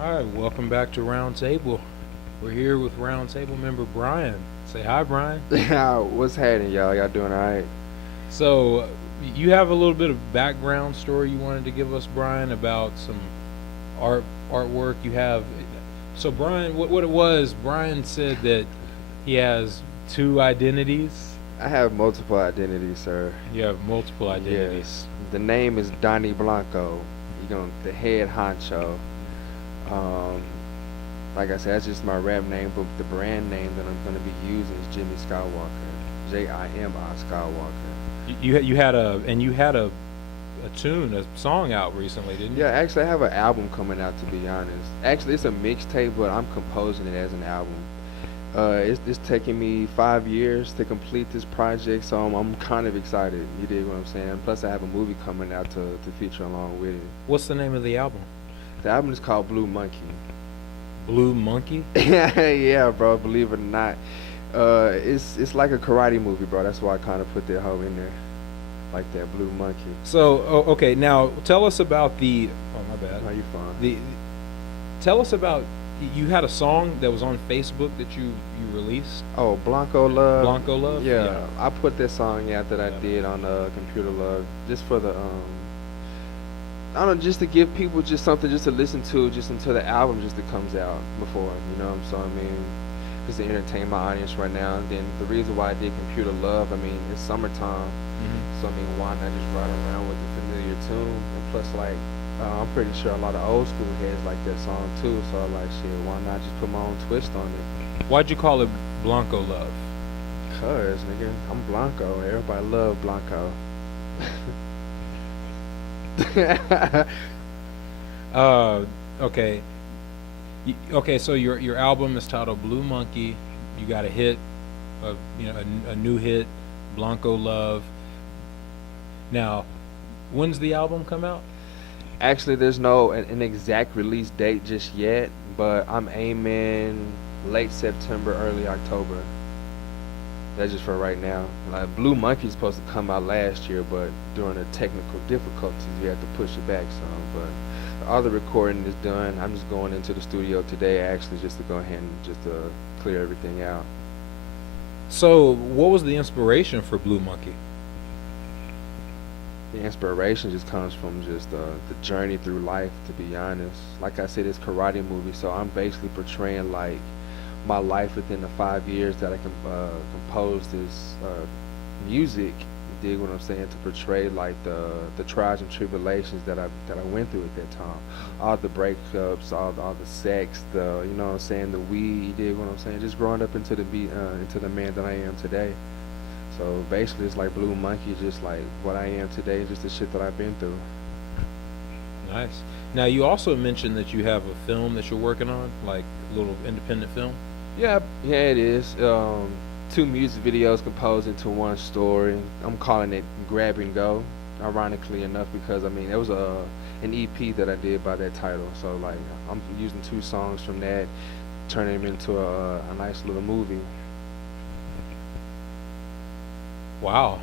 All right, welcome back to Roundtable. We're here with Roundtable member Brian. Say hi, Brian. What's happening, y'all? Y'all doing all right? So, you have a little bit of background story you wanted to give us, Brian, about some artwork you have. So, Brian, what it was, Brian said that he has two identities. I have multiple identities, sir. You have multiple identities. Yes. The name is Donnie Blanco. The head honcho. Um, like I said, that's just my rap name, but the brand name that I'm gonna be using is Jimmy Skywalker. Jimi Skywalker. You had a tune, a song out recently, didn't you? Yeah, actually, I have an album coming out. To be honest, actually, it's a mixtape, but I'm composing it as an album. It's taking me 5 years to complete this project, so I'm kind of excited. You dig what I'm saying? Plus, I have a movie coming out to feature along with it. What's the name of the album? The album is called Blue Monkey. Blue Monkey? Yeah, bro. Believe it or not, it's like a karate movie, bro. That's why I kind of put that hoe in there, like that Blue Monkey. So, okay, now tell us about the. Oh, my bad. How you fine? Tell us about. You had a song that was on Facebook that you released. Oh, Blanco Love. Blanco Love. Yeah, I put that song out that I did on Computer Love just for the I don't know, just to give people just something just to listen to just until the album just comes out before, you know. So I mean, just to entertain my audience right now. And then the reason why I did Computer Love, I mean, it's summertime, so I mean, why not just ride around with the familiar tune? And plus, like, I'm pretty sure a lot of old school heads like that song too. So I'm like, shit, why not just put my own twist on it? Why'd you call it Blanco Love? Cause nigga, I'm Blanco. Everybody love Blanco. Okay. Okay, so your album is titled Blue Monkey. You got a hit, a new hit, Blanco Love. Now, when's the album come out? Actually, there's no an exact release date just yet, but I'm aiming late September, early October. That's just for right now. Like Blue Monkey's supposed to come out last year, but during the technical difficulties, we had to push it back some. But all the recording is done. I'm just going into the studio today, actually, just to go ahead and just clear everything out. So, what was the inspiration for Blue Monkey? The inspiration just comes from just the journey through life, to be honest. Like I said, it's a karate movie, so I'm basically portraying like my life within the 5 years that I composed this music. You dig what I'm saying? To portray like the trials and tribulations that I went through at that time, all the breakups, all the sex, you know what I'm saying, the weed. You dig what I'm saying? Just growing up into the man that I am today. So basically, it's like Blue Monkey, just like what I am today, just the shit that I've been through. Nice. Now, you also mentioned that you have a film that you're working on, like a little independent film. Yeah, it is. Two music videos composed into one story. I'm calling it Grab and Go, ironically enough, because I mean, it was an EP that I did by that title. So like, I'm using two songs from that, turning them into a nice little movie. Wow.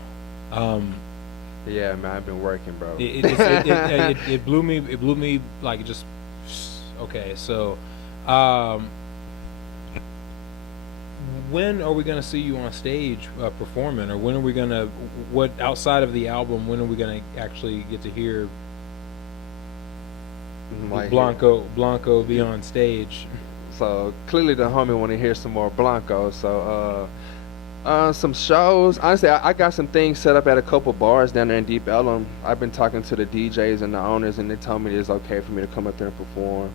Yeah, man, I've been working, bro. It blew me. It blew me like just. Okay, so, when are we gonna see you on stage performing, or when are we gonna? What outside of the album? When are we gonna actually get to hear Like Blanco be on stage? So clearly, the homie want to hear some more Blanco. So some shows. Honestly, I got some things set up at a couple bars down there in Deep Ellum. I've been talking to the DJs and the owners, and they told me it's okay for me to come up there and perform.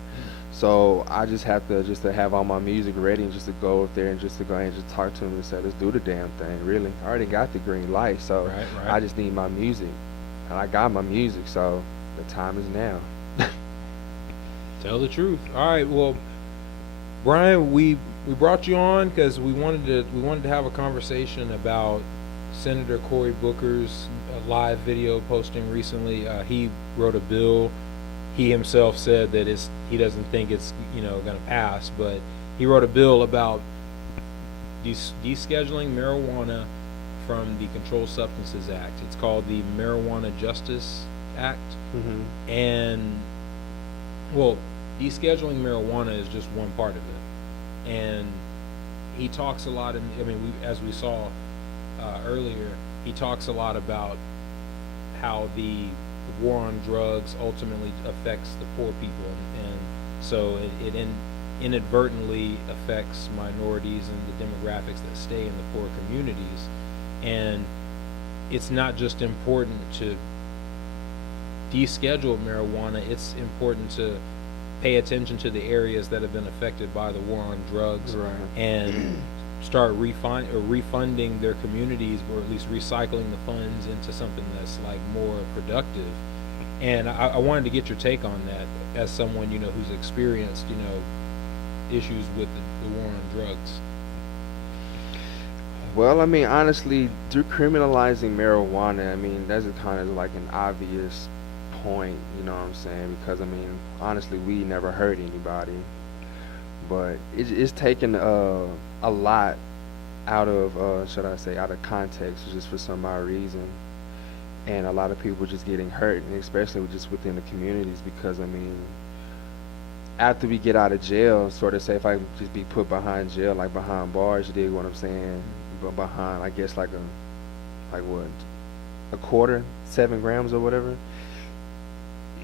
So I just have to have all my music ready and just to go up there and just to go ahead and just talk to them and say, let's do the damn thing. Really, I already got the green light, so Right. I just need my music, and I got my music. So the time is now. Tell the truth. All right. Well, Brian, we brought you on because we wanted to have a conversation about Senator Cory Booker's live video posting recently. He wrote a bill. He himself said that he doesn't think it's going to pass, but he wrote a bill about descheduling marijuana from the Controlled Substances Act. It's called the Marijuana Justice Act, Mm-hmm. and well, descheduling marijuana is just one part of it, and he talks a lot. And I mean, as we saw earlier, he talks a lot about how the war on drugs ultimately affects the poor people, and so it inadvertently affects minorities and the demographics that stay in the poor communities. And it's not just important to deschedule marijuana, it's important to pay attention to the areas that have been affected by the war on drugs, Right. and start refunding their communities, or at least recycling the funds into something that's like more productive. And I wanted to get your take on that as someone, you know, who's experienced, you know, issues with the war on drugs. Well, I mean, honestly, through criminalizing marijuana, I mean, that's kind of like an obvious point, you know what I'm saying? Because, I mean, honestly, weed never hurt anybody. But it's taken a lot out of, should I say, out of context just for some odd reason. And a lot of people just getting hurt, and especially just within the communities, because, I mean, after we get out of jail, sort of say if I just be put behind jail, like behind bars, you dig what I'm saying? But behind, I guess, like what, a quarter, 7 grams or whatever.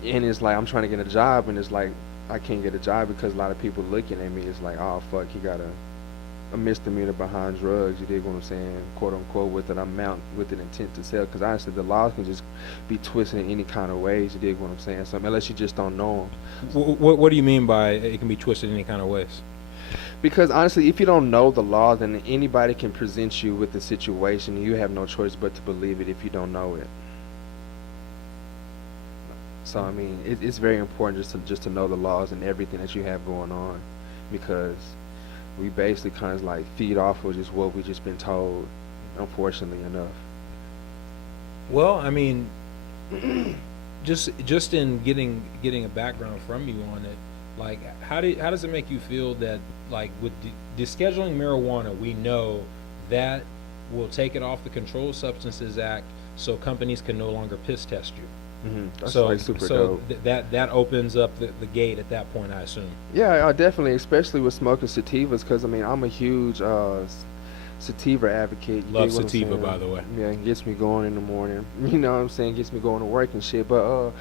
And it's like I'm trying to get a job, and it's like I can't get a job because a lot of people looking at me. It's like, oh fuck, he got a misdemeanor behind drugs. You dig what I'm saying? Quote unquote, with an amount, with an intent to sell. Because honestly, the laws can just be twisted in any kind of ways. You dig what I'm saying? So unless you just don't know them. What do you mean by it can be twisted in any kind of ways? Because honestly, if you don't know the law, then anybody can present you with the situation. You have no choice but to believe it if you don't know it. So I mean, it's very important just to know the laws and everything that you have going on, because we basically kind of like feed off of just what we just been told, unfortunately enough. Well, I mean, just in getting a background from you on it, like how does it make you feel that, like, with descheduling marijuana, we know that will take it off the Controlled Substances Act, so companies can no longer piss test you. That's So like super dope. that opens up the gate at that point, I assume. Yeah, definitely, especially with smoking sativas, because I mean, I'm a huge sativa advocate. You Love dig what I'm sativa, saying? by the way. Yeah, it gets me going in the morning. You know what I'm saying? Gets me going to work and shit. But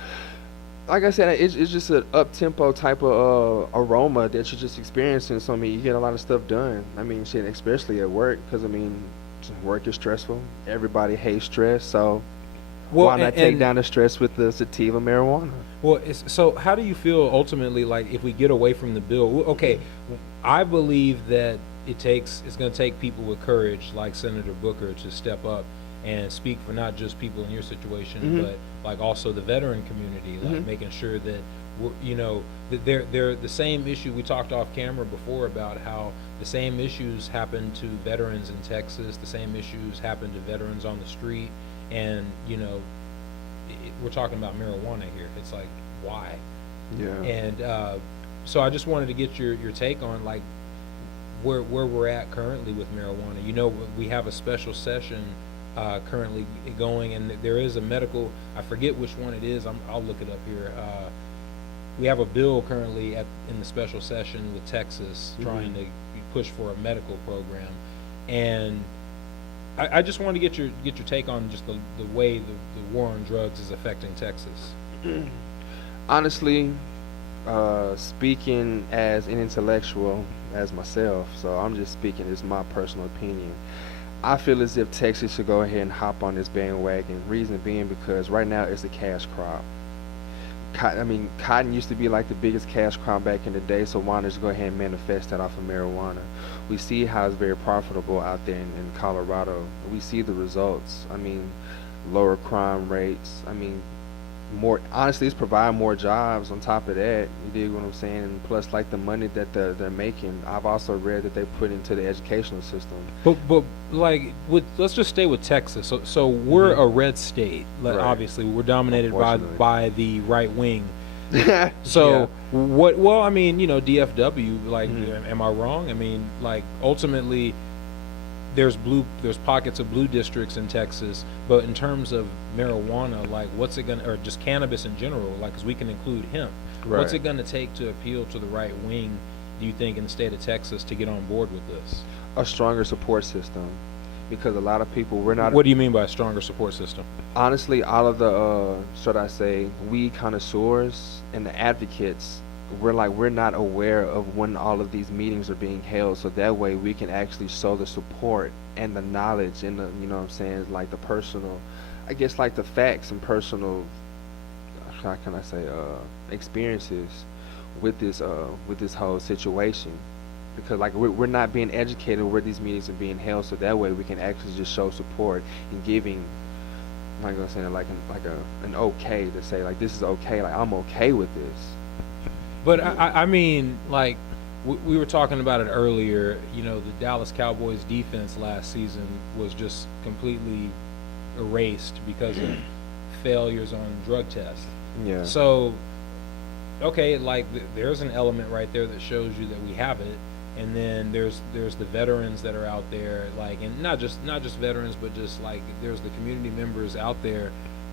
like I said, it's just an up-tempo type of aroma that you're just experiencing. So I mean, you get a lot of stuff done. I mean, shit, especially at work, because I mean, work is stressful. Everybody hates stress, so why not take down the stress with the sativa marijuana? Well, so how do you feel ultimately, like, if we get away from the bill? Okay, I believe that it's going to take people with courage, like Senator Booker, to step up and speak for not just people in your situation, but like also the veteran community, like making sure that you know, that they're the same issue. We talked off camera before about how the same issues happen to veterans in Texas, the same issues happen to veterans on the street, and you know, we're talking about marijuana here. It's like, why? Yeah. And so I just wanted to get your take on, like, where we're at currently with marijuana. You know, we have a special session currently going, and there is a medical, I forget which one it is, I'll look it up here. We have a bill currently in the special session with Texas trying to push for a medical program, and I just want to get your take on just the way the war on drugs is affecting Texas. Honestly, speaking as an intellectual, as myself, so I'm just speaking as my personal opinion. I feel as if Texas should go ahead and hop on this bandwagon. Reason being because right now it's a cash crop. Cotton used to be like the biggest cash crop back in the day, so why not just go ahead and manifest that off of marijuana? We see how it's very profitable out there in Colorado. We see the results. I mean, lower crime rates. I mean, more, honestly, it's provide more jobs on top of that. You dig what I'm saying? And plus, like, the money that they're making, I've also read that they put into the educational system. But like, let's just stay with Texas. So we're a red state. Right. Obviously, we're dominated by the right wing. So Yeah. what? Well, I mean, you know, DFW. Like, am I wrong? I mean, like, ultimately, there's pockets of blue districts in Texas, but in terms of marijuana, like, what's it gonna, or just cannabis in general, like, 'cause we can include hemp. What's Right. it going to take to appeal to the right wing, do you think, in the state of Texas to get on board with this? A stronger support system, because a lot of people, we're not. What do you mean by a stronger support system? Honestly, all of the should I say, weed connoisseurs and the advocates, we're not aware of when all of these meetings are being held, so that way we can actually show the support and the knowledge and the, you know what I'm saying, like the personal, I guess, like the facts and personal, how can I say, experiences with this whole situation, because like we're not being educated where these meetings are being held, so that way we can actually just show support and giving, I'm not gonna say it like an okay to say like this is okay, like I'm okay with this. But I mean, like, we were talking about it earlier. You know, the Dallas Cowboys defense last season was just completely erased because of failures on drug tests. Yeah. So, okay, like there's an element right there that shows you that we have it, and then there's the veterans that are out there, like, and not just veterans, but just like there's the community members out there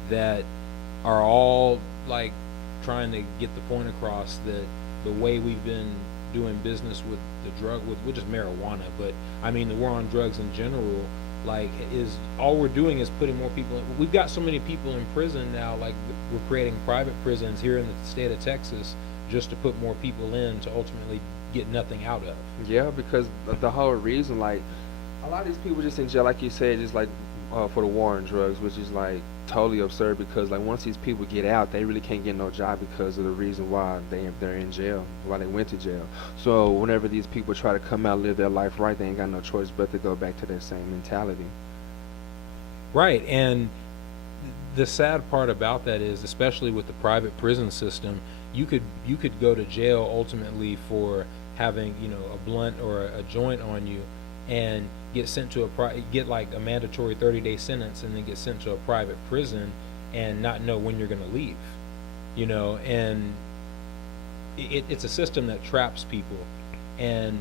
that are all like trying to get the point across that the way we've been doing business with the drug, with just marijuana, but I mean the war on drugs in general, like, is all we're doing is putting more people in. We've got so many people in prison now, like we're creating private prisons here in the state of Texas just to put more people in to ultimately get nothing out of. Yeah, because the whole reason, like, a lot of these people just in jail, like you said, just like for the war on drugs, which is like totally absurd, because like once these people get out, they really can't get no job because of the reason why they're in jail, why they went to jail. So whenever these people try to come out, live their life right, they ain't got no choice but to go back to that same mentality. Right, and the sad part about that is, especially with the private prison system, you could go to jail ultimately for having, you know, a blunt or a joint on you, and get sent to get like a mandatory 30-day sentence, and then get sent to a private prison and not know when you're going to leave, you know. And it's a system that traps people, and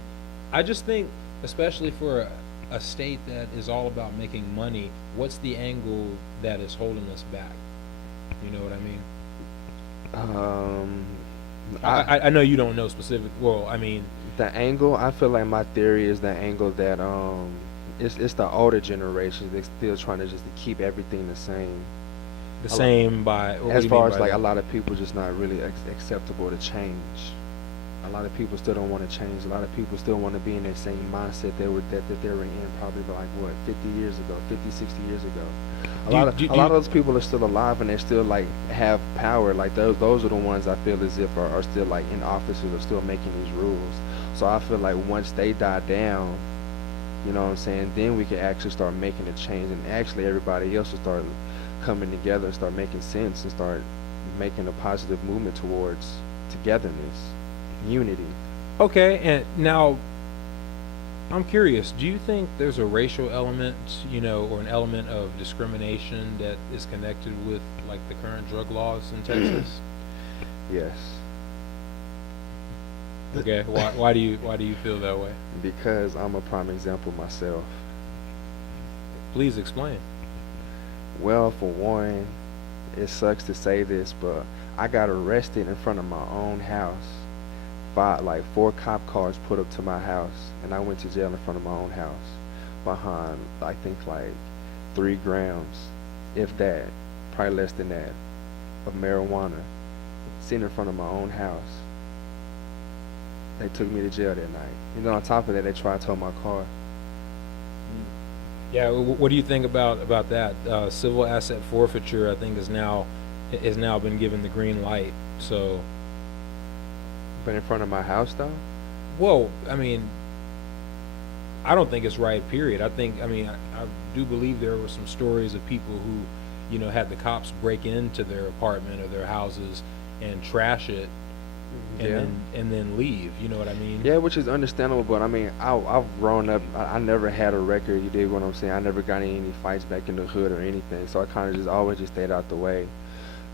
I just think, especially for a state that is all about making money, what's the angle that is holding us back? You know what I mean? I know you don't know specific. Well, I mean, the angle, I feel like my theory is the angle that it's the older generation that's still trying to just to keep everything the same. the same by what As do you far mean as by like that? a lot of people just not really acceptable to change. A lot of people still don't want to change. A lot of people still want to be in that same mindset they were in probably like what 50 years ago, 50, 60 years ago. A lot of those people are still alive, and they still like have power. Like those are the ones I feel as if are still like in offices or still making these rules. So I feel like once they die down, you know what I'm saying, then we can actually start making a change, and actually everybody else will start coming together and start making sense and start making a positive movement towards togetherness, unity. Okay, and now I'm curious, do you think there's a racial element, you know, or an element of discrimination that is connected with like the current drug laws in Texas? Yes. Okay, why do you feel that way? Because I'm a prime example myself. Please explain. Well, for one, it sucks to say this, but I got arrested in front of my own house. Four cop cars put up to my house, and I went to jail in front of my own house behind, I think, like 3 grams, if that, probably less than that, of marijuana, sitting in front of my own house. They took me to jail that night. You know, on top of that, they tried to tow my car. Yeah, what do you think about that? Civil asset forfeiture, I think, has now been given the green light. So, But in front of my house, though? well, I mean, I don't think it's right, period. I do believe there were some stories of people who, you know, had the cops break into their apartment or their houses and trash it, and then leave. You know what I mean? Yeah, which is understandable, but I mean, I've grown up. I never had a record. You dig what I'm saying? I never got in any fights back in the hood or anything. So I kind of just always just stayed out the way.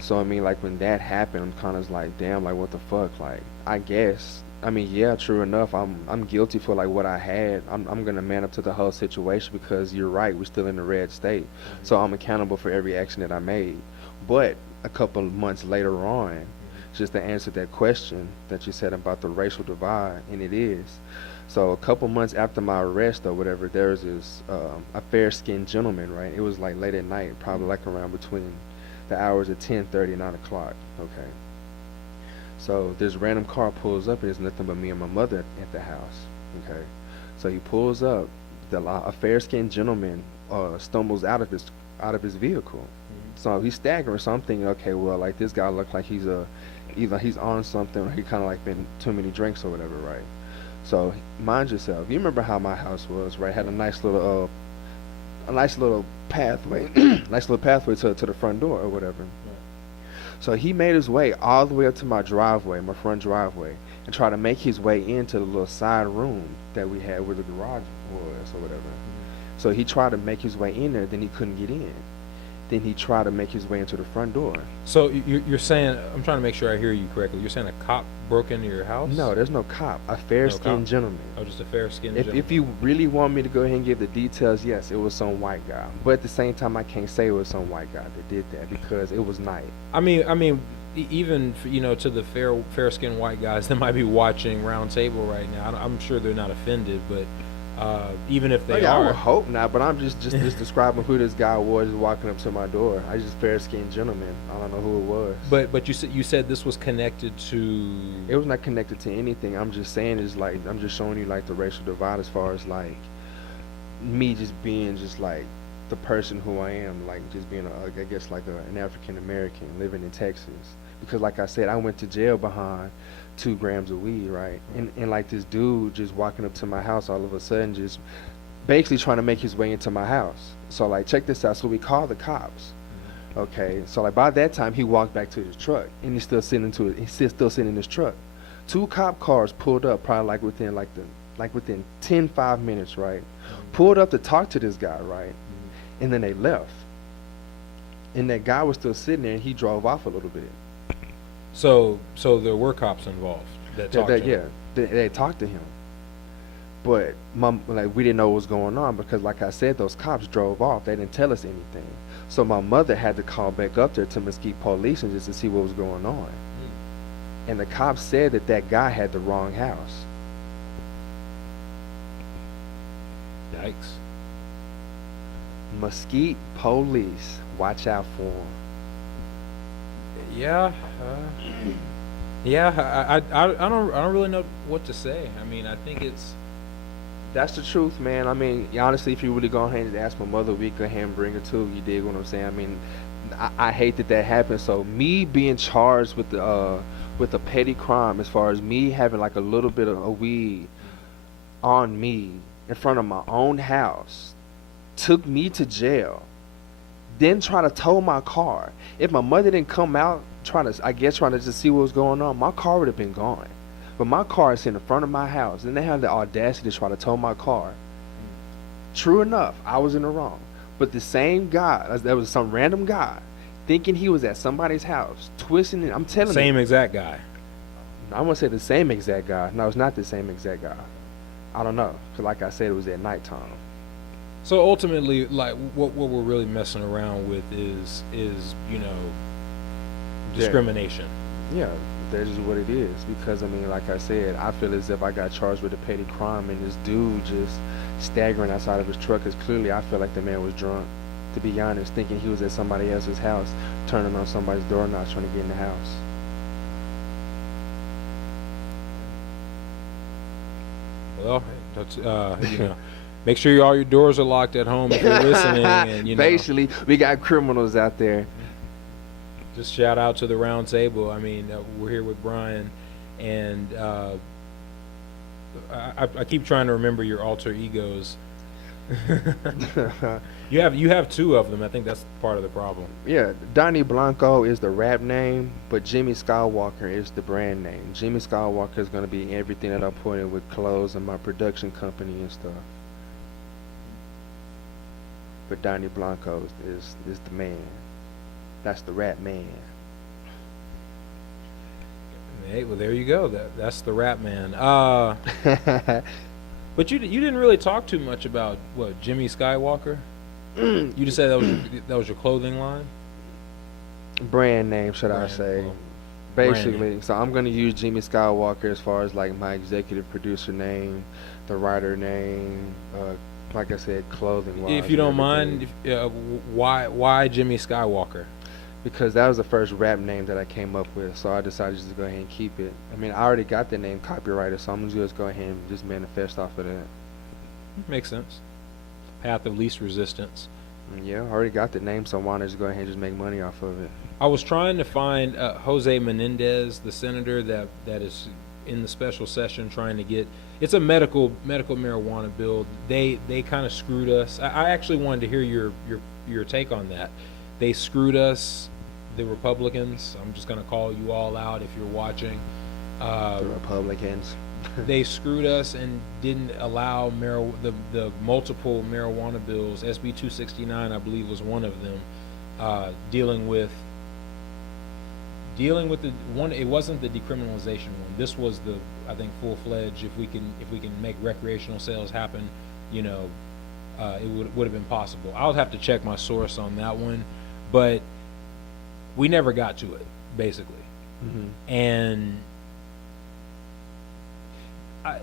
So I mean, like when that happened, I'm kind of like, damn, like what the fuck? Like I guess. I mean, yeah, true enough. I'm guilty for like what I had. I'm gonna man up to the whole situation, because you're right. We're still in the red state, so I'm accountable for every action that I made. But a couple of months later on, just to answer that question that you said about the racial divide, and it is. So a couple months after my arrest or whatever, there was this a fair-skinned gentleman, right? It was like late at night, probably like around between the hours of 10:30 and 9 o'clock. Okay. So this random car pulls up, and there's nothing but me and my mother at the house. Okay. So he pulls up. A fair-skinned gentleman stumbles out of his vehicle. So he's staggering. So I'm thinking, okay, well, like this guy looks like either he's on something or he kind of like been too many drinks or whatever, right? So mind yourself. You remember how my house was, right? Had a nice little pathway, nice little pathway to the front door or whatever. So he made his way all the way up to my driveway, my front driveway, and tried to make his way into the little side room that we had where the garage was or whatever. So he tried to make his way in there, then he couldn't get in. Then he tried to make his way into the front door. So you're saying, I'm trying to make sure I hear you correctly. You're saying a cop broke into your house? No, there's no cop. A fair-skinned gentleman. Oh, just a fair-skinned gentleman. If you really want me to go ahead and give the details, yes, it was some white guy. But at the same time, I can't say it was some white guy that did that because it was night. I mean, even to the fair-skinned white guys that might be watching Round Table right now, I'm sure they're not offended, but even if they are, I would hope not. But I'm just describing who this guy was walking up to my door. I just fair-skinned gentleman. I don't know who it was. But you said this was connected to. It was not connected to anything. I'm just saying is like I'm just showing you like the racial divide as far as like me just being just like the person who I am, like just being I guess like an African American living in Texas. Because like I said, I went to jail behind 2 grams of weed, right? And like this dude just walking up to my house all of a sudden, just basically trying to make his way into my house. So like, check this out. So we called the cops. Okay. So like by that time, he walked back to his truck, and he's still sitting in his truck. 2 cop cars pulled up, probably within 5 minutes, right? Pulled up to talk to this guy, right? And then they left. And that guy was still sitting there, and he drove off a little bit. So there were cops involved that talked to him. Yeah, they talked to him, but we didn't know what was going on because, like I said, those cops drove off. They didn't tell us anything. So my mother had to call back up there to Mesquite Police and just to see what was going on. And the cops said that guy had the wrong house. Yikes! Mesquite Police, watch out for them. Yeah, I don't really know what to say. I mean, I think that's the truth, man. I mean, honestly, if you really go ahead and ask my mother, we go ahead and bring her too. You dig what I'm saying? I mean, I hate that happened. So me being charged with a petty crime, as far as me having like a little bit of weed on me in front of my own house, took me to jail. Then try to tow my car. If my mother didn't come out trying to just see what was going on, my car would have been gone. But my car is in the front of my house, and they had the audacity to try to tow my car. True enough, I was in the wrong. But the same guy, there was some random guy, thinking he was at somebody's house, twisting it. I'm telling you. Same exact guy. I'm going to say the same exact guy. No, it's not the same exact guy. I don't know. Because like I said, it was at nighttime. So ultimately, like what we're really messing around with is discrimination. Yeah, that is what it is. Because I mean, like I said, I feel as if I got charged with a petty crime, and this dude just staggering outside of his truck. Because clearly, I feel like the man was drunk. To be honest, thinking he was at somebody else's house, turning on somebody's door, not trying to get in the house. Well, that's make sure all your doors are locked at home if you're listening. And basically, we got criminals out there. Just shout out to the Round Table. I mean, we're here with Brian, and I keep trying to remember your alter egos. You have 2 of them. I think that's part of the problem. Yeah, Donnie Blanco is the rap name, but Jimmy Skywalker is the brand name. Jimmy Skywalker is going to be everything that I put in with clothes and my production company and stuff. But Donnie Blanco is the man. That's the rap man. Hey, well, there you go. That's the rap man. But you didn't really talk too much about what Jimmy Skywalker. You just said that was your clothing line. Brand name, should I say? branding. Basically, so I'm gonna use Jimmy Skywalker as far as like my executive producer name, the writer name, like I said, clothing wise If you and don't everything. mind, why Jimmy Skywalker? Because that was the first rap name that I came up with, so I decided just to go ahead and keep it. I mean, I already got the name copyrighted, so I'm just go ahead and just manifest off of that. Makes sense. Path of least resistance. Yeah, I already got the name, so why not just go ahead and just make money off of it? I was trying to find Jose Menendez, the senator that is in the special session trying to get. It's a medical marijuana bill. They kind of screwed us. I actually wanted to hear your take on that. They screwed us, the Republicans. I'm just gonna call you all out if you're watching. The Republicans. They screwed us and didn't allow the multiple marijuana bills. SB 269, I believe, was one of them, dealing with the one. It wasn't the decriminalization one. This was the, I think, full fledged. If we can make recreational sales happen, you know, it would have been possible. I'll have to check my source on that one, but we never got to it, basically. And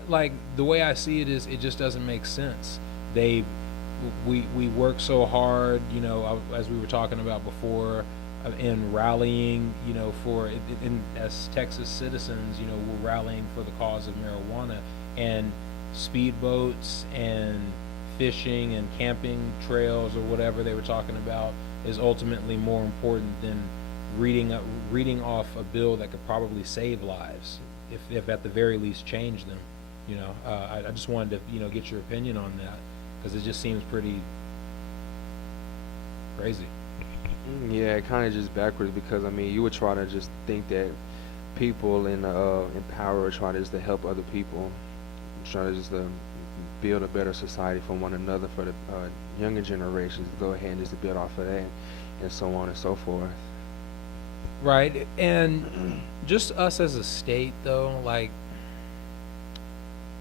like the way I see it is, it just doesn't make sense. We work so hard, you know, as we were talking about before, in rallying, you know, as Texas citizens, you know, we're rallying for the cause of marijuana, and speedboats and fishing and camping trails or whatever they were talking about is ultimately more important than reading off a bill that could probably save lives, if at the very least change them. You know, I just wanted to, you know, get your opinion on that, because it just seems pretty crazy. Yeah, it kind of just backwards because I mean, you would try to just think that people in power are trying just to help other people, trying to just build a better society for one another, for the younger generations to go ahead and just to build off of that, and so on and so forth. Right. And just us as a state, though, like,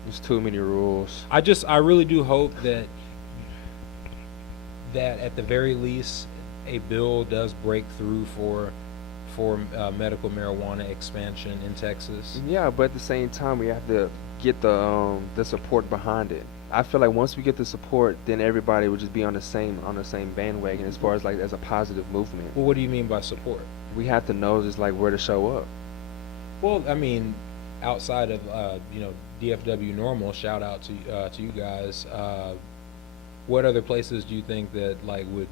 There's too many rules. I really do hope that at the very least a bill does break through for medical marijuana expansion in Texas. Yeah, but at the same time, we have to get the support behind it. I feel like once we get the support, then everybody would just be on the same bandwagon as far as like as a positive movement. Well, what do you mean by support? We have to know just like where to show up. Well, I mean, outside of you know, DFW Normal, shout out to you guys. What other places do you think that like would?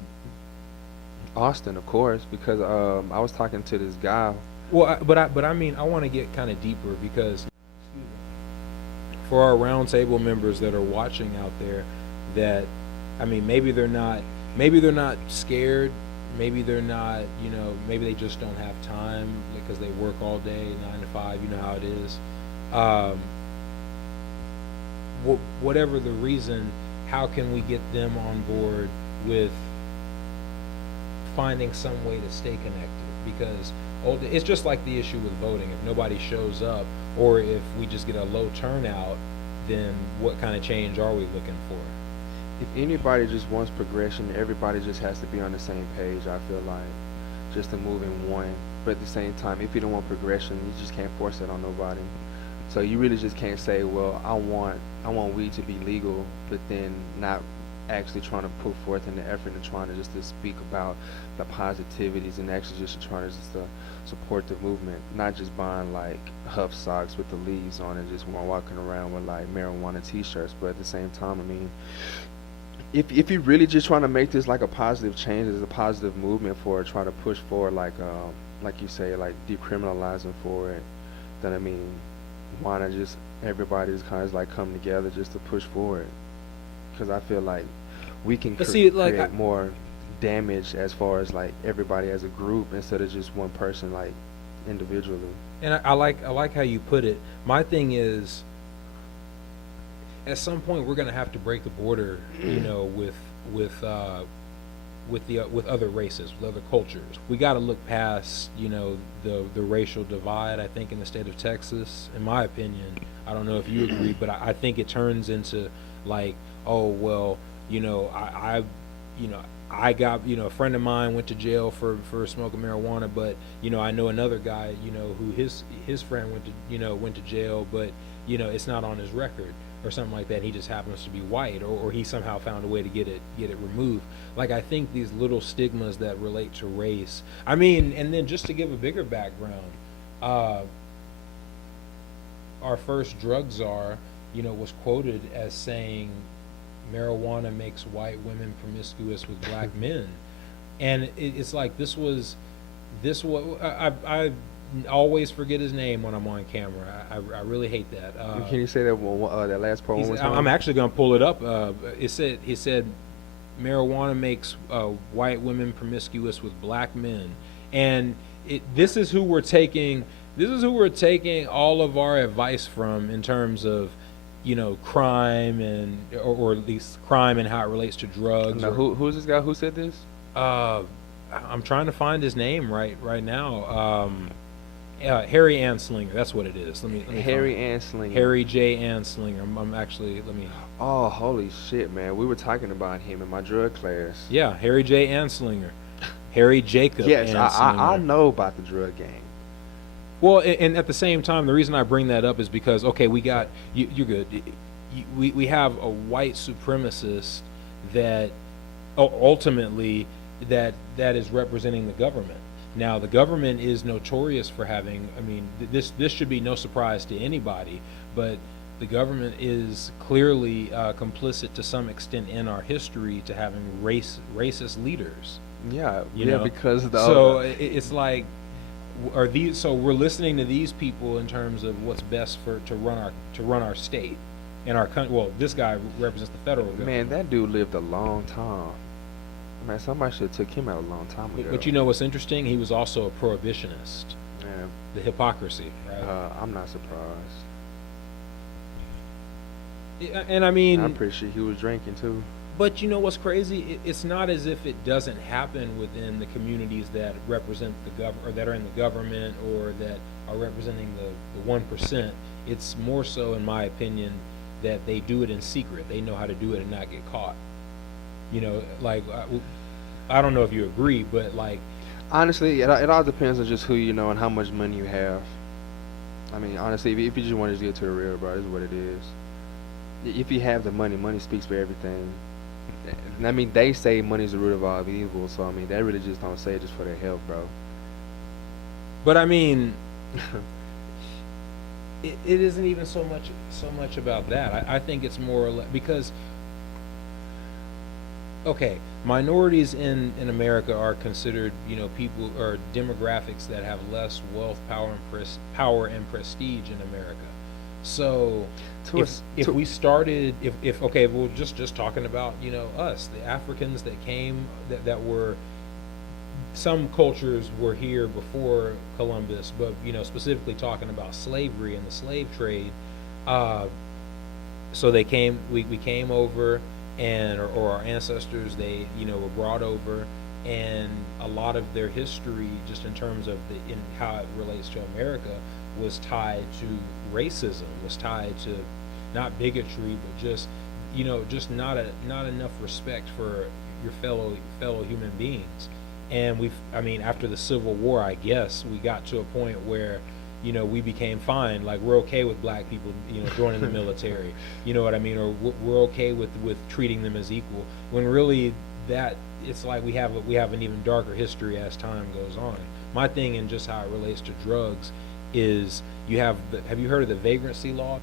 Austin, of course, because I was talking to this guy. Well, but I mean, I want to get kind of deeper, because for our roundtable members that are watching out there, that, I mean, maybe they're not scared, maybe they're not, you know, maybe they just don't have time because they work all day, 9 to 5, you know how it is. Whatever the reason, how can we get them on board with finding some way to stay connected? Because it's just like the issue with voting. If nobody shows up, or if we just get a low turnout, then what kind of change are we looking for? If anybody just wants progression, everybody just has to be on the same page, I feel like, just to move in one. But at the same time, if you don't want progression, you just can't force it on nobody. So you really just can't say, well, I want weed to be legal, but then not actually trying to put forth in the effort and trying to just to speak about the positivities, and actually just trying to just to support the movement, not just buying like Huff socks with the leaves on it, just walking around with like marijuana t-shirts. But at the same time, I mean, if you're really just trying to make this like a positive change, as a positive movement for it, try to push forward like you say, like decriminalizing for it, then I mean, why not just everybody just kind of like come together just to push forward? Because I feel like we can create more damage as far as like everybody as a group instead of just one person like individually. And I like how you put it. My thing is, at some point we're going to have to break the border, you know, with other races, with other cultures. We got to look past, you know, the racial divide. I think in the state of Texas, in my opinion, I don't know if you agree, but I think it turns into like, oh well, you know, I got, a friend of mine went to jail for smoking marijuana, but, I know another guy, who his friend went to jail, but, it's not on his record or something like that. He just happens to be white, or he somehow found a way to get it removed. Like, I think these little stigmas that relate to race. I mean, and then just to give a bigger background, our first drug czar, was quoted as saying marijuana makes white women promiscuous with black men. And it's like this was I always forget his name when I'm on camera. I really hate that. Can you say that that last part one more time? I'm actually going to pull it up. He said marijuana makes white women promiscuous with black men, and this is who we're taking all of our advice from in terms of crime or at least crime and how it relates to drugs. No, who's this guy? Who said this? I'm trying to find his name right now. Harry Anslinger. That's what it is. Let me Harry Anslinger. Harry J. Anslinger. I'm actually. Let me. Oh, holy shit, man! We were talking about him in my drug class. Yeah, Harry J. Anslinger. Harry Jacob. Yes, Anslinger. I know about the drug gang. Well, and at the same time, the reason I bring that up is because, okay, we got, you're good. We have a white supremacist that ultimately that is representing the government. Now, the government is notorious for having, I mean, this should be no surprise to anybody, but the government is clearly complicit to some extent in our history to having racist leaders. Yeah, because it's like, so we're listening to these people in terms of what's best to run our state and our country. Well, this guy represents the federal government. Man, that dude lived a long time. Man, somebody should have took him out a long time ago. But what's interesting? He was also a prohibitionist. Man, the hypocrisy, right? I'm not surprised. And I mean, I'm pretty sure he was drinking too. But you know what's crazy? It's not as if it doesn't happen within the communities that represent the government, or that are in the government, or that are representing the 1%. It's more so, in my opinion, that they do it in secret. They know how to do it and not get caught. Like, I don't know if you agree, but like, honestly, it all depends on just who you know and how much money you have. I mean, honestly, if you just want to get to the real, bro, this is what it is. If you have the money, money speaks for everything. I mean, they say money's the root of all evil, so I mean, they really just don't say it just for their health, bro. But I mean, it isn't even so much about that. I think it's more or less because, okay, minorities in America are considered, people or demographics that have less wealth, power and prestige in America. So if we started, if okay, well, just talking about, us, the Africans that came, that were, some cultures were here before Columbus, but, specifically talking about slavery and the slave trade. So they came, we came over, and, or our ancestors, they, were brought over, and a lot of their history, just in terms of in how it relates to America, was tied to racism, was tied to not bigotry, but just just not enough respect for your fellow human beings. And after the Civil War, I guess we got to a point where we became fine, like we're okay with black people joining the military, you know what I mean, or we're okay with treating them as equal, when really that it's like we have an even darker history as time goes on. My thing, in just how it relates to drugs, is have you heard of the vagrancy law?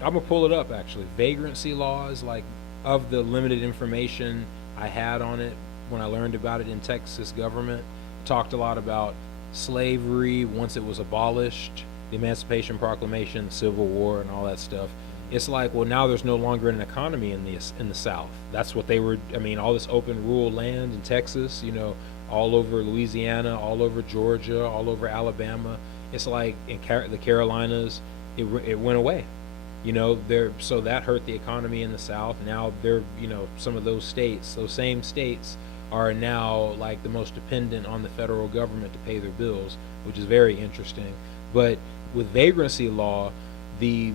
I'm gonna pull it up actually. Vagrancy laws, like, of the limited information I had on it when I learned about it in Texas government, talked a lot about slavery once it was abolished, the Emancipation Proclamation, the Civil War, and all that stuff. It's like, well, now there's no longer an economy in the South. That's what they were. All this open rural land in Texas, all over Louisiana, all over Georgia, all over Alabama. It's like in the Carolinas, it went away. So that hurt the economy in the South. Now some of those same states are now like the most dependent on the federal government to pay their bills, which is very interesting. But with vagrancy law, they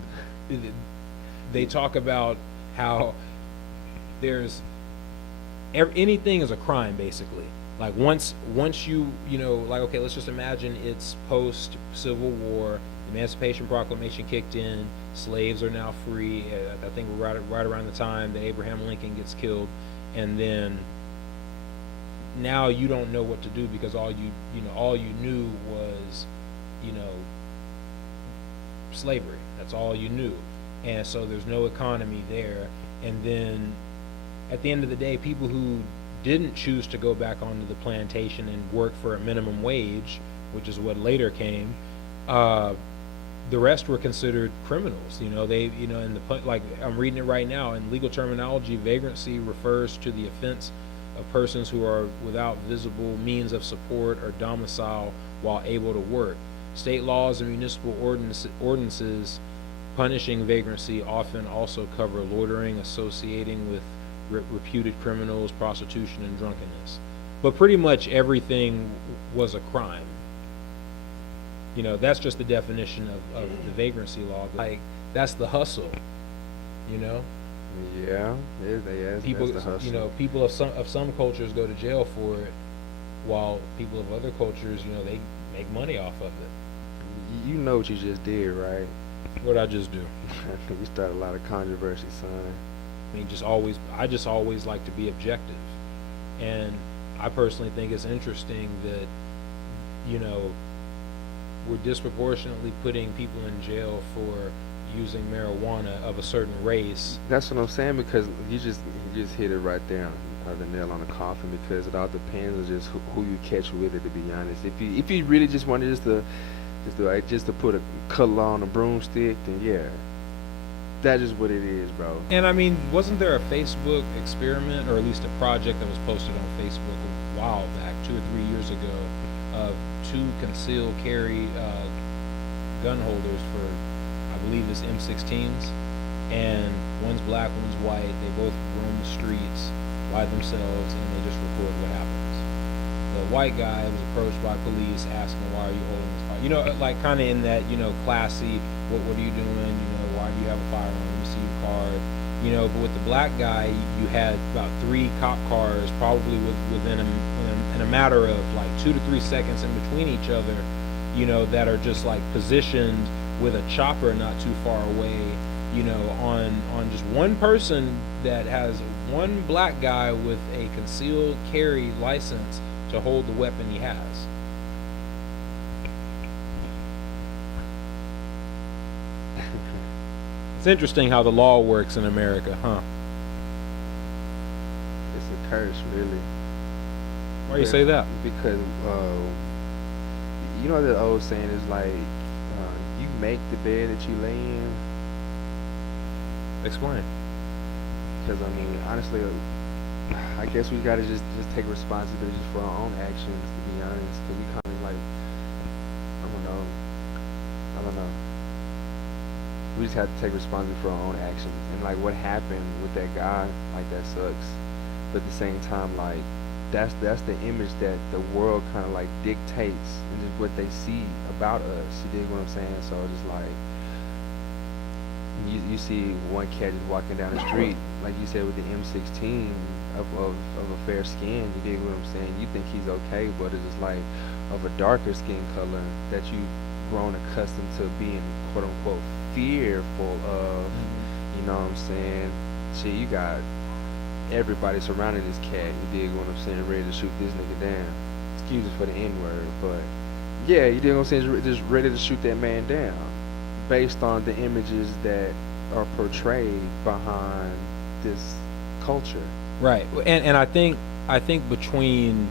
talk about how there's anything is a crime basically. Like once you know, like, okay, let's just imagine it's post Civil War, Emancipation Proclamation kicked in, slaves are now free. I think we're right around the time that Abraham Lincoln gets killed, and then now you don't know what to do because all you knew was, you know, slavery. That's all you knew. And so there's no economy there. And then at the end of the day, people who didn't choose to go back onto the plantation and work for a minimum wage, which is what later came, the rest were considered criminals. You know, they, you know, in the, like, I'm reading it right now, in legal terminology, vagrancy refers to the offense of persons who are without visible means of support or domicile while able to work. State laws and municipal ordinances punishing vagrancy often also cover loitering, associating with reputed criminals, prostitution, and drunkenness. But pretty much everything was a crime. You know, that's just the definition of the vagrancy law. Like, that's the hustle, you know? Yeah, People, that's the hustle. you know, people of some cultures go to jail for it, while people of other cultures, you know, they make money off of it. You know what you just did, right? What'd I just do? You started a lot of controversy, son. I mean, I just always like to be objective. And I personally think it's interesting that, you know, we're disproportionately putting people in jail for using marijuana of a certain race. That's what I'm saying, because you just hit it right there on the nail on the coffin, because it all depends on just who you catch with it, to be honest. If you really just wanted just to put a color on a broomstick, then yeah, that is what it is, bro. And I mean, wasn't there a Facebook experiment, or at least a project that was posted on Facebook a while back, 2 or 3 years ago, of 2 concealed carry gun holders for, I believe it's M16s, and one's black, one's white. They both roam the streets by themselves, and they just record what happens. The white guy was approached by police asking, "Why are you holding this fire?" You know, like kind of in that, you know, classy, what are you doing? You know, why do you have a firearm? Let me see your card. You know, but with the black guy, you had about 3 cop cars, probably within a matter of like 2 to 3 seconds in between each other, you know, that are just like positioned with a chopper not too far away, you know, on just one person that has one black guy with a concealed carry license to hold the weapon he has. It's interesting how the law works in America, huh? It's a curse, really. Why you say that? Because you know the old saying is like, you make the bed that you lay in. Explain. Because I mean, honestly, I guess we gotta just take responsibility for our own actions, to be honest. Because we kind of like, I don't know. We just have to take responsibility for our own actions. And like what happened with that guy, like that sucks. But at the same time, like that's the image that the world kind of like dictates, and just what they see about us. You dig what I'm saying? So it's just like you see one cat just walking down the street, like you said, with the M16 of a fair skin. You dig what I'm saying? You think he's okay, but it's just like of a darker skin color that you've grown accustomed to being quote unquote fearful of. You know what I'm saying? Shit, you got everybody surrounding this cat, you dig what I'm saying, ready to shoot this nigga down. Excuse me for the N-word, but yeah, you dig what I'm saying, just ready to shoot that man down based on the images that are portrayed behind this culture. Right. And I think between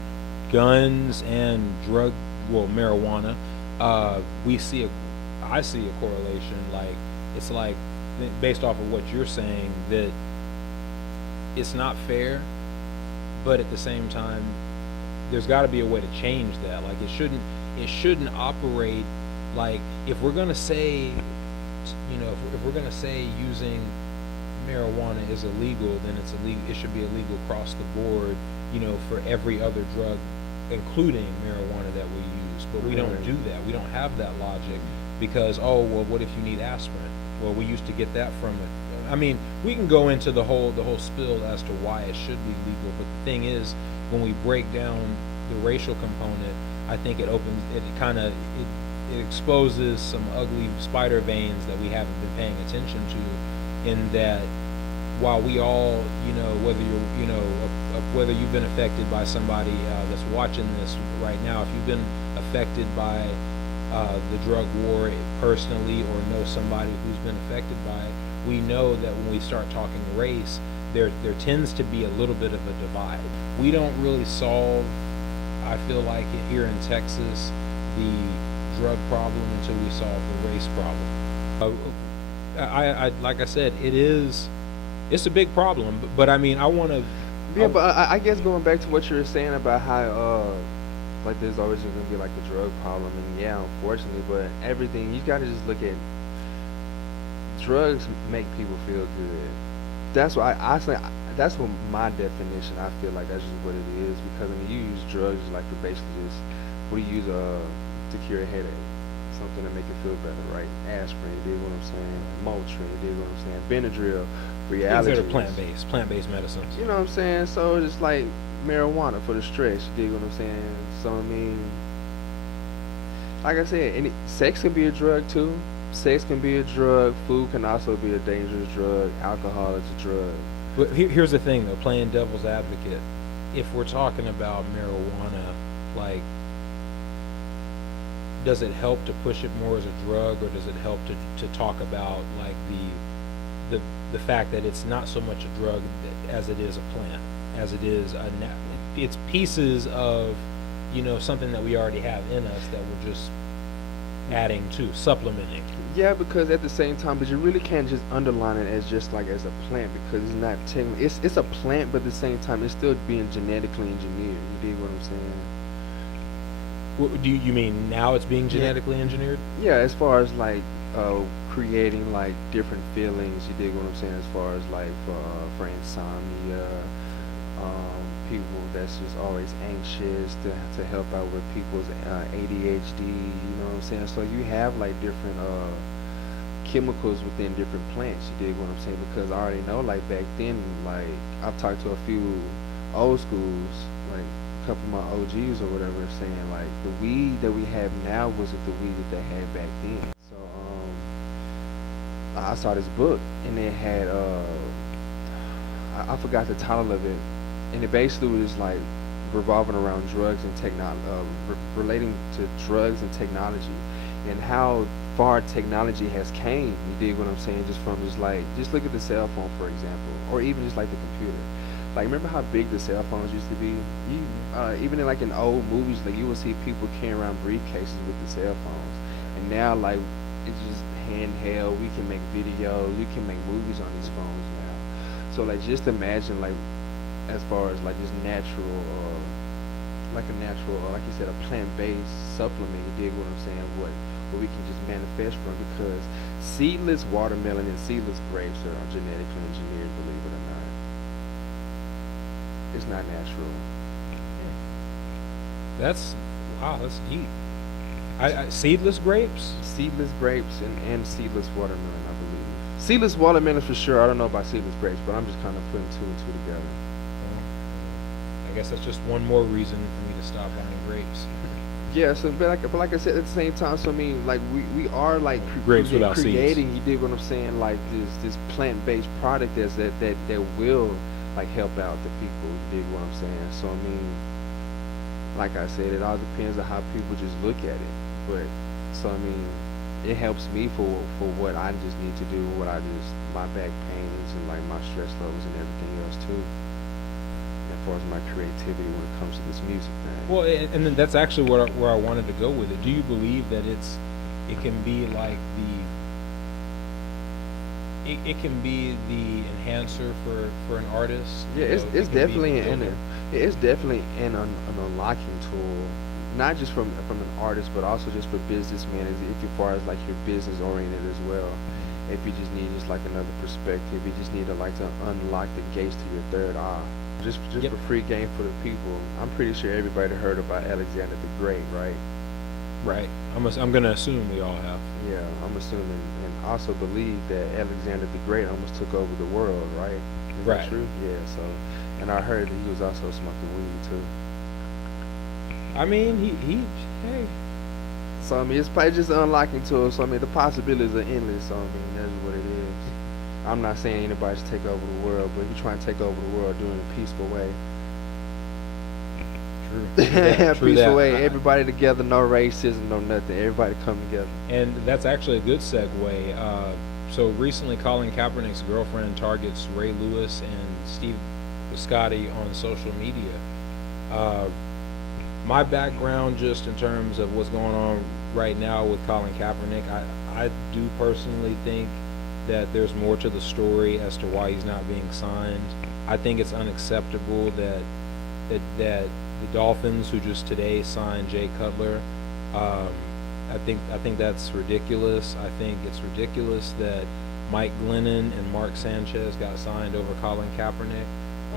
guns and marijuana, I see a correlation. Like, it's like, based off of what you're saying, that it's not fair, but at the same time, there's got to be a way to change that. Like, it shouldn't operate like, if we're gonna say, you know, if we're gonna say using marijuana is illegal, then it's illegal. It should be illegal across the board, you know, for every other drug, including marijuana that we use. But we don't do that. We don't have that logic, because, oh well, what if you need aspirin? Well, we used to get that from it. I mean, we can go into the whole spill as to why it should be legal, but the thing is, when we break down the racial component, I think it exposes some ugly spider veins that we haven't been paying attention to, in that while we all, whether you've been affected by somebody that's watching this right now, if you've been affected by the drug war personally, or know somebody who's been affected by it, we know that when we start talking race, there tends to be a little bit of a divide. We don't really solve, I feel like, here in Texas, the drug problem until we solve the race problem. I like I said, it's a big problem, but I mean, I want to. Yeah, but I guess going back to what you were saying about how like there's always going to be like a drug problem, and yeah, unfortunately, but everything you got to just look at. Drugs make people feel good. That's why I say that's what my definition. I feel like that's just what it is, because I mean, you use drugs like to basically just what do you use to cure a headache, something to make it feel better, right? Aspirin, you dig what I'm saying? Motrin, you dig what I'm saying? Benadryl, for your allergies. Things that are plant-based medicines. You know what I'm saying? So it's just like marijuana for the stress. You dig what I'm saying? So I mean, like I said, sex can be a drug too. Sex can be a drug. Food can also be a dangerous drug. Alcohol is a drug. But here's the thing, though, playing devil's advocate. If we're talking about marijuana, like, does it help to push it more as a drug, or does it help to talk about like the fact that it's not so much a drug as it is a plant, as it is it's pieces of something that we already have in us that we're just adding to, supplementing. Yeah, because at the same time, but you really can't just underline it as just like as a plant, because it's not technically, it's a plant, but at the same time it's still being genetically engineered. You dig what I'm saying? Do you mean now it's being genetically engineered? Yeah, as far as like creating like different feelings. You dig what I'm saying? As far as like for insomnia, people that's just always anxious, to help out with people's ADHD, you know what I'm saying? So you have like different chemicals within different plants, you dig what I'm saying? Because I already know, like back then, like I've talked to a few old schools, like a couple of my OGs or whatever, saying like the weed that we have now wasn't the weed that they had back then. So I saw this book, and it had I forgot the title of it, and it basically was like revolving around drugs and relating to drugs and technology, and how far technology has came. You dig what I'm saying? Just from just look at the cell phone, for example, or even just like the computer. Like, remember how big the cell phones used to be? Even in old movies, like you would see people carrying around briefcases with the cell phones, and now like it's just handheld. We can make videos, you can make movies on these phones now. So like, just imagine like, as far as like just natural, like a natural, or like you said, a plant-based supplement. You dig what I'm saying? What we can just manifest from, because seedless watermelon and seedless grapes are genetically engineered. Believe it or not, it's not natural. That's deep. Seedless grapes? Seedless grapes and seedless watermelon, I believe. Seedless watermelon for sure. I don't know about seedless grapes, but I'm just kind of putting two and two together. I guess that's just one more reason for me to stop buying grapes. Yeah, so but like I said, at the same time, so I mean, like we are like grapes without creating. seeds. You dig what I'm saying? Like this plant-based product that will like help out the people. You dig what I'm saying? So I mean, like I said, it all depends on how people just look at it. But so I mean, it helps me for what I just need to do, my back pains and like my stress levels and everything else too. As far as my creativity when it comes to this music thing. Well, and then that's actually where I wanted to go with it. Do you believe that it can be like it can be the enhancer for an artist? Yeah, it's definitely it's definitely an unlocking tool, not just from an artist, but also just for businessmen. If far as like you're business oriented as well. If you just need just like another perspective, you just need to unlock the gates to your third eye. Just for free game for the people. I'm pretty sure everybody heard about Alexander the Great, right? Right. I'm gonna assume we all have. Yeah, I'm assuming, and also believe that Alexander the Great almost took over the world, right? Is that Right. true? Yeah. So, and I heard that he was also smoking weed too. I mean, hey, So I mean, it's probably just unlocking to us. So I mean, the possibilities are endless. So I mean, that's what it is. I'm not saying anybody should take over the world, but he's trying to take over the world doing it a peaceful way. true. True Peaceful that. way. Everybody together, no racism, no nothing. Everybody come together. And that's actually a good segue. So recently, Colin Kaepernick's girlfriend targets Ray Lewis and Steve Biscotti on social media. My background, just in terms of what's going on right now with Colin Kaepernick, I do personally think that there's more to the story as to why he's not being signed. I think it's unacceptable that the Dolphins, who just today signed Jay Cutler, I think that's ridiculous. I think it's ridiculous that Mike Glennon and Mark Sanchez got signed over Colin Kaepernick.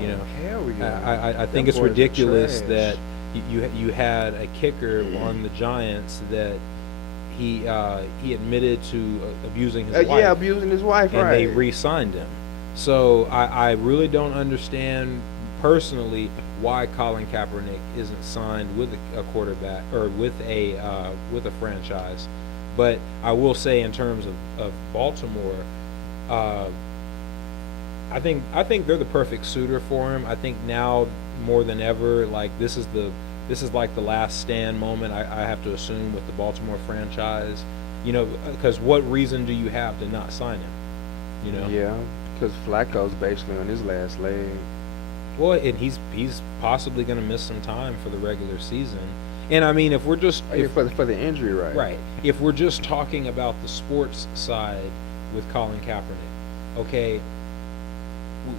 You know, hell yeah. I think Them it's boys are ridiculous trash. that you had a kicker on the Giants that he admitted to abusing his wife. Yeah, abusing his wife, And right? they re-signed him. So I really don't understand personally why Colin Kaepernick isn't signed with a quarterback or with a franchise. But I will say, in terms of Baltimore, I think they're the perfect suitor for him. I think now more than ever, like this is like the last stand moment. I have to assume with the Baltimore franchise, you know, because what reason do you have to not sign him? You know. Yeah, because Flacco's basically on his last leg. Well, and he's possibly going to miss some time for the regular season. And I mean, if we're just For the injury, right? right, if we're just talking about the sports side with Colin Kaepernick, okay,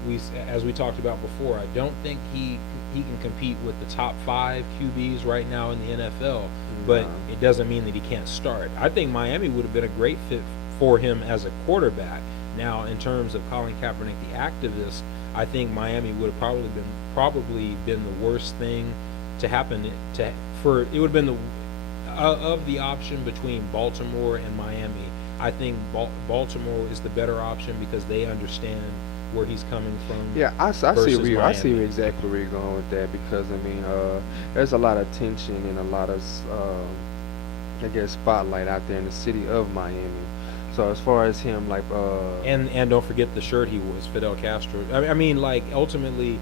we as we talked about before, I don't think he can compete with the top 5 QBs right now in the NFL. But No. it doesn't mean that he can't start. I think Miami would have been a great fit for him as a quarterback. Now, in terms of Colin Kaepernick, the activist, I think Miami would have probably been the worst thing to happen it would have been of the option between Baltimore and Miami. I think Baltimore is the better option because they understand where he's coming from. Yeah, I see versus I see Miami. exactly where you're going with that, because I mean, there's a lot of tension and a lot of I guess spotlight out there in the city of Miami. So as far as him, like, And don't forget the shirt he was, Fidel Castro. I mean, like, ultimately,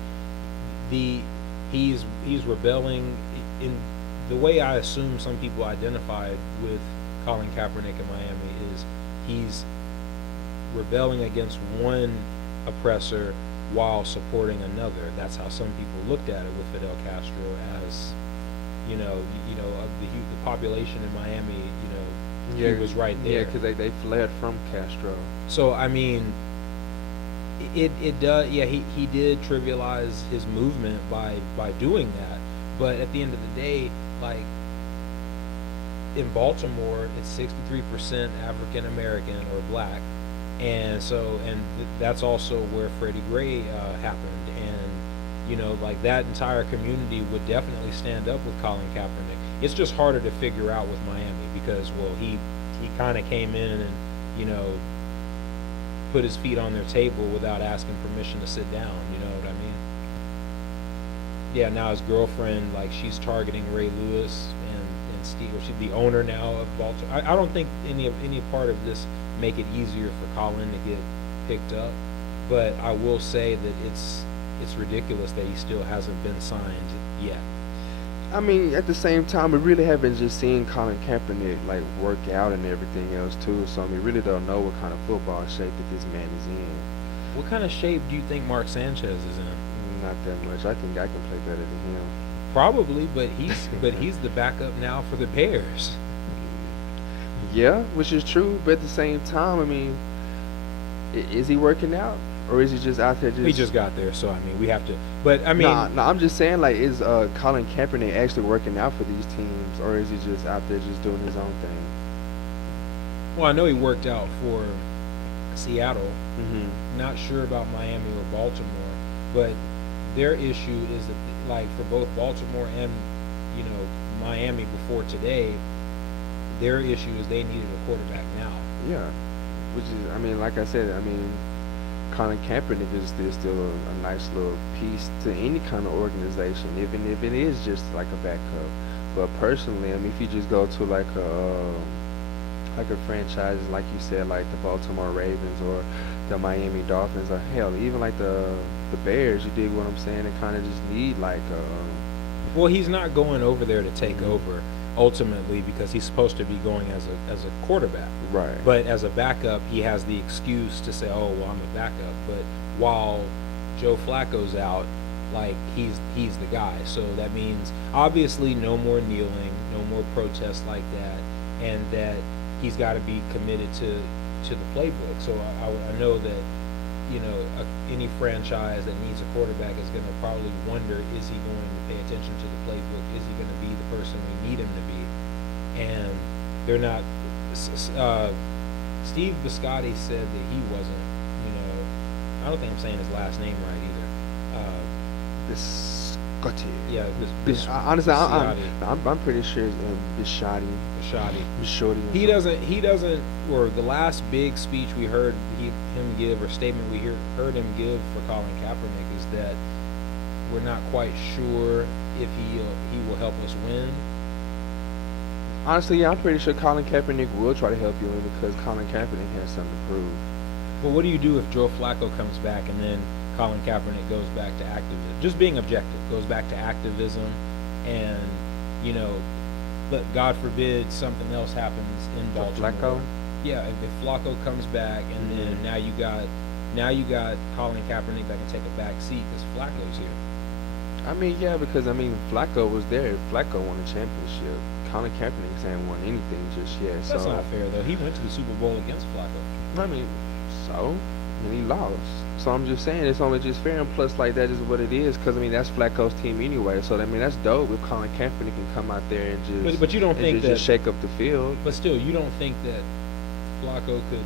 he's rebelling in the way I assume some people identified with Colin Kaepernick in Miami is he's rebelling against one oppressor while supporting another. That's how some people looked at it with Fidel Castro, as you know, of the population in Miami, he was right there. Yeah, because they fled from Castro. So I mean, it does. Yeah, he did trivialize his movement by doing that. But at the end of the day, like in Baltimore, it's 63% African American or black, and so that's also where Freddie Gray happened. And like that entire community would definitely stand up with Colin Kaepernick. It's just harder to figure out with Miami because, well, he kind of came in and put his feet on their table without asking permission to sit down. You know what I mean? Yeah. Now his girlfriend, like, she's targeting Ray Lewis and Steve. Or she's the owner now of Baltimore. I don't think any part of this make it easier for Colin to get picked up, but I will say that it's ridiculous that he still hasn't been signed yet. I mean, at the same time, we really haven't just seen Colin Kaepernick like work out and everything else too. So I mean, really don't know what kind of football shape that this man is in. What kind of shape do you think Mark Sanchez is in? Not that much. I think I can play better than him. Probably, but he's the backup now for the Bears. Yeah, which is true. But at the same time, I mean, is he working out, or is he just out there just? He just got there, so I mean, we have to. But I mean, nah, I'm just saying, like, is Colin Kaepernick actually working out for these teams, or is he just out there just doing his own thing? well, I know he worked out for Seattle. Mm-hmm. Not sure about Miami or Baltimore, but their issue is that, like, for both Baltimore and Miami before today, their issue is they needed a quarterback now. Yeah. which is, I mean, like I said, I mean, Colin Kaepernick is still a nice little piece to any kind of organization, even if it is just like a backup. But personally, I mean, if you just go to like a franchise, like you said, like the Baltimore Ravens or the Miami Dolphins, or hell, even like the Bears, you dig what I'm saying? They kind of just need like Well, he's not going over there to take over ultimately because he's supposed to be going as a quarterback. right. But as a backup, he has the excuse to say, "Oh, well, I'm a backup." But while Joe Flacco's out, like he's the guy. So that means obviously no more kneeling, no more protests like that, and that he's got to be committed to the playbook. So I know that any franchise that needs a quarterback is going to probably wonder, is he going to pay attention to the playbook? Is he going to be the person we need him to be? And they're not. Steve Biscotti said that he wasn't. I don't think I'm saying his last name right either. Biscotti. Yeah, Honestly, Biscotti. I'm pretty sure it's Biscotti. Biscotti. He doesn't. Or the last big speech we heard him give, or statement we heard him give for Colin Kaepernick, is that we're not quite sure if he will help us win. Honestly, yeah, I'm pretty sure Colin Kaepernick will try to help you win because Colin Kaepernick has something to prove. But what do you do if Joe Flacco comes back and then Colin Kaepernick goes back to activism? Just being objective, goes back to activism, and but God forbid something else happens in Baltimore. Flacco? Yeah, if Flacco comes back and then now you got Colin Kaepernick that can take a back seat because Flacco's here. I mean, yeah, because Flacco was there. Flacco won a championship. Colin Kaepernick hasn't won anything just yet. That's so not fair though. He went to the Super Bowl against Flacco. I mean, and he lost. So I'm just saying it's only just fair, and plus like that is what it is, because that's Flacco's team anyway. So that's dope if Colin Kaepernick can come out there and just But you don't think that just shake up the field. But still, you don't think that Flacco could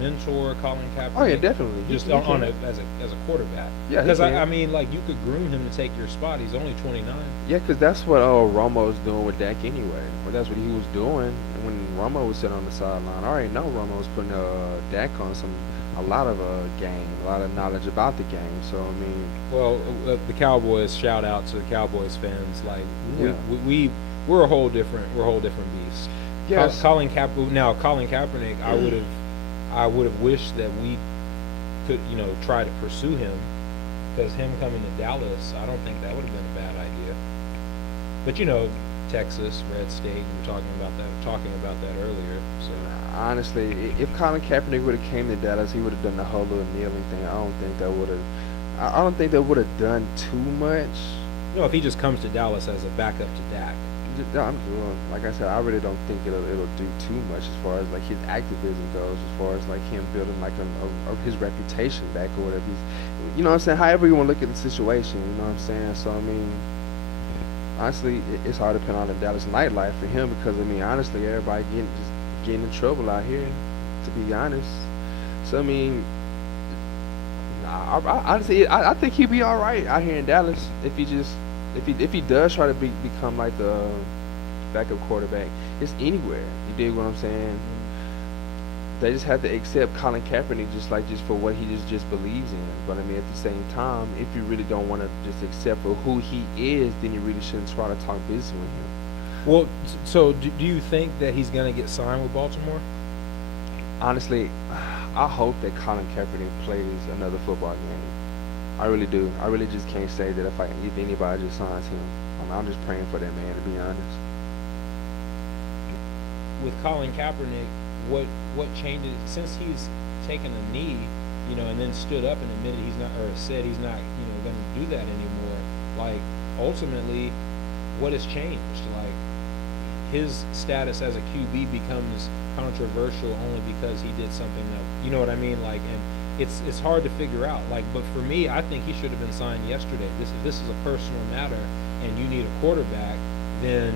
mentor Colin Kaepernick? Oh yeah, definitely. Just He on can. as a quarterback. Yeah, he because can. I mean, like you could groom him to take your spot. He's only 29. Yeah, because that's what Romo's doing with Dak anyway. Well, that's what he was doing when Romo was sitting on the sideline. I already know Romo was putting Dak on a lot of game, a lot of knowledge about the game. So I mean, Well, the Cowboys. Shout out to the Cowboys fans. Like Yeah. we're a whole different beast. yes, Colin Kaepernick, I would have wished that we could try to pursue him, because him coming to Dallas, I don't think that would have been a bad idea. But Texas, red state, we were talking about that earlier. So honestly, if Colin Kaepernick would have came to Dallas, he would have done the whole little kneeling thing. I don't think that would have done too much. if he just comes to Dallas as a backup to Dak. Like I said, I really don't think it'll do too much as far as like his activism goes, as far as like him building like his reputation back or whatever. What I'm saying. However you want to look at the situation, you know what I'm saying. So I mean, honestly, it's hard to pin on the Dallas nightlife for him because honestly, everybody getting in trouble out here, to be honest. So I mean, honestly, I think he'd be all right out here in Dallas if he does try to become like the backup quarterback. It's anywhere. You dig what I'm saying? They just have to accept Colin Kaepernick just for what he just believes in. But at the same time, if you really don't want to just accept for who he is, then you really shouldn't try to talk business with him. Well, so do you think that he's going to get signed with Baltimore? Honestly, I hope that Colin Kaepernick plays another football game. I really do. I really just can't say that if anybody just signs him. I'm just praying for that man, to be honest. With Colin Kaepernick, what changes since he's taken a knee, and then stood up and admitted said he's not, going to do that anymore. Like ultimately, what has changed? Like his status as a QB becomes controversial only because he did something that, you know what I mean? Like, and it's hard to figure out. Like, but for me, I think he should have been signed yesterday. If this is a personal matter and you need a quarterback, then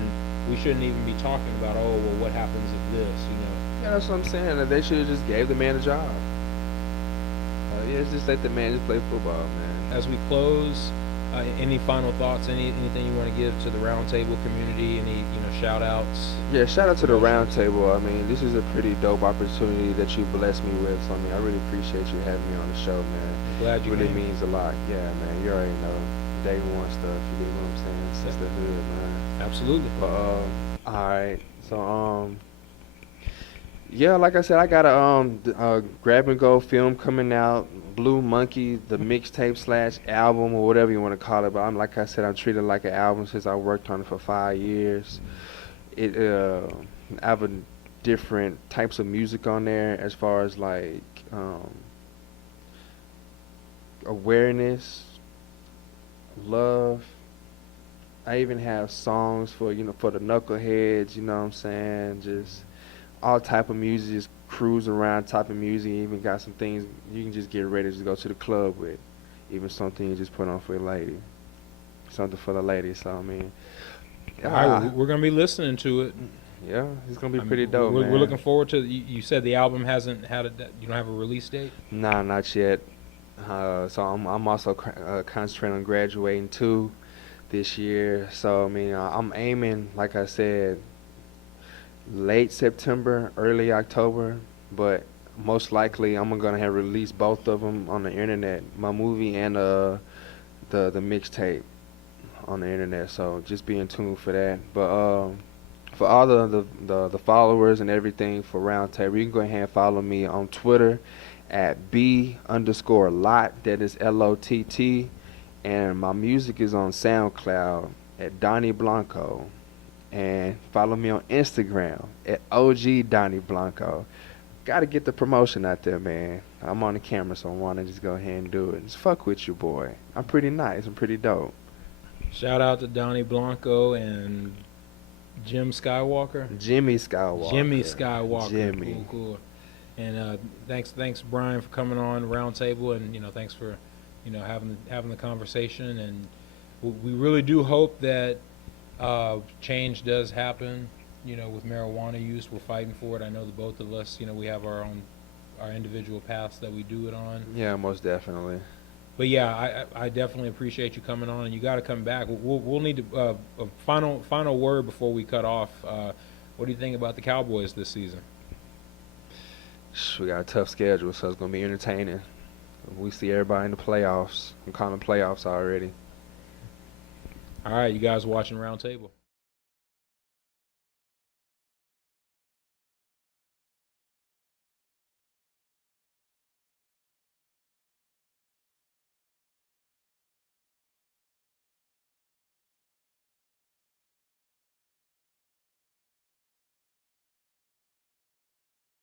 we shouldn't even be talking about, oh, well, what happens if this, Yeah, that's what I'm saying. That they should have just gave the man a job. Yeah, just let the man just play football, man. As we close, Any final thoughts? Anything you want to give to the roundtable community? Any shout outs? Yeah, shout out to the Promotion? roundtable. I mean, this is a pretty dope opportunity that you blessed me with. So I mean, I really appreciate you having me on the show, man. I'm glad you Really came. means a lot. Yeah, man. You already know day one stuff. You get what I'm saying? Sisterhood, man. Absolutely. But all right. So yeah, like I said, I got a grab and go film coming out, Blue Monkey, the mixtape slash album or whatever you want to call it. But I'm like I said, I'm treated like an album since I worked on it for 5 years. It I have a different types of music on there as far as like awareness, love. I even have songs for for the knuckleheads. You know what I'm saying? Just all type of music, just cruise around type of music. Even got some things you can just get ready to go to the club with. Even something you just put on for a lady, something for the ladies. So I mean, All right, yeah, we're gonna be listening to it. yeah, it's gonna be I mean, pretty dope, man. we're looking forward to. You said the album hasn't had you don't have a release date. Nah, not yet. So I'm also concentrating on graduating too this year. So I mean, I'm aiming, like I said, late September, early October, but most likely I'm gonna have released both of them on the internet, my movie and the mixtape on the internet. So just be in tune for that. But for all the followers and everything for Roundtable, you can go ahead and follow me on Twitter at B_lot. That is LOTT. And my music is on SoundCloud at Donnie Blanco. And follow me on Instagram at OG Donnie Blanco. Gotta get the promotion out there, man. I'm on the camera, so I wanna just go ahead and do it. Just fuck with you, boy. I'm pretty nice. I'm pretty dope. Shout out to Donnie Blanco and Jim Skywalker. Jimmy Skywalker. Jimmy Skywalker. Jimmy. Cool, cool. And thanks Brian for coming on Roundtable, and thanks for having the conversation. And we really do hope that change does happen. With marijuana use, we're fighting for it. I know the both of us. We have our individual paths that we do it on. Yeah, most definitely. But yeah, I definitely appreciate you coming on, and you got to come back. We'll need to, a final word before we cut off. What do you think about the Cowboys this season? We got a tough schedule, so it's gonna be entertaining. We see everybody in the playoffs. I'm calling playoffs already. All right, you guys watching Roundtable.